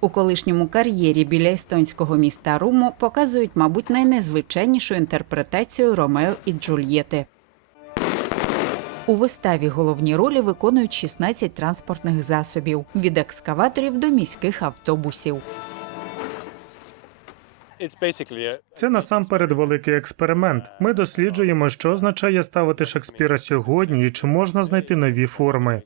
У колишньому кар'єрі біля естонського міста Руму показують, мабуть, найнезвичайнішу інтерпретацію Ромео і Джульєти. У виставі головні ролі виконують 16 транспортних засобів від екскаваторів до міських автобусів. Це насамперед великий експеримент. Ми досліджуємо, що означає ставити Шекспіра сьогодні і чи можна знайти нові форми.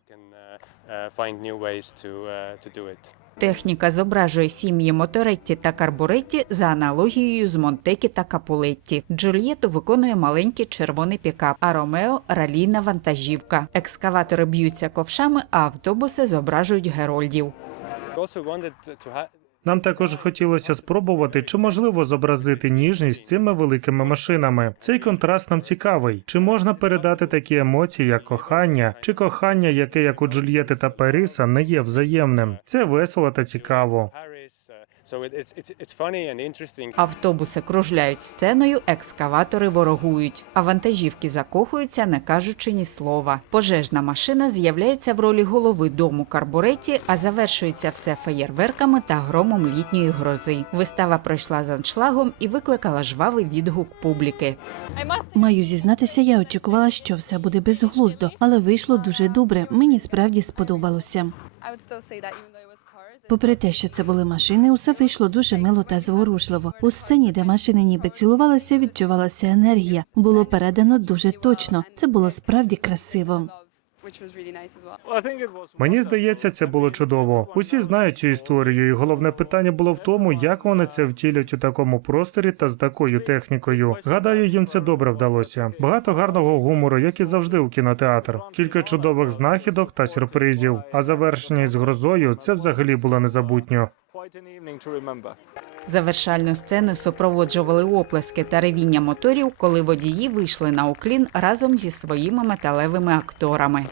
Техніка зображує сім'ї Моторетті та Карбуретті за аналогією з Монтекі та Капулетті. Джульєту виконує маленький червоний пікап, а Ромео ралійна вантажівка. Екскаватори б'ються ковшами, а автобуси зображують герольдів. Нам також хотілося спробувати, чи можливо зобразити ніжність цими великими машинами. Цей контраст нам цікавий. Чи можна передати такі емоції, як кохання, чи кохання, яке як у Джульєти та Париса, не є взаємним. Це весело та цікаво. Автобуси кружляють сценою, екскаватори ворогують, а вантажівки закохуються, не кажучи ні слова. Пожежна машина з'являється в ролі голови дому Карбуретті, а завершується все феєрверками та громом літньої грози. Вистава пройшла з аншлагом і викликала жвавий відгук публіки. Маю зізнатися, я очікувала, що все буде безглуздо, але вийшло дуже добре. Мені справді сподобалося. Попри те, що це були машини, усе вийшло дуже мило та зворушливо. У сцені, де машини ніби цілувалися, відчувалася енергія. Було передано дуже точно. Це було справді красиво. Love, which was really nice as well. Well, I think it was Мені здається, це було чудово. Усі знають цю історію, і головне питання було в тому, як вони це втілять у такому просторі та з такою технікою. Гадаю, їм це добре вдалося. Багато гарного гумору, як і завжди у кінотеатр. Кілька чудових знахідок та сюрпризів. А завершення із грозою це взагалі було незабутньо. Завершальну сцену супроводжували оплески та ревіння моторів, коли водії вийшли на уклін разом зі своїми металевими акторами.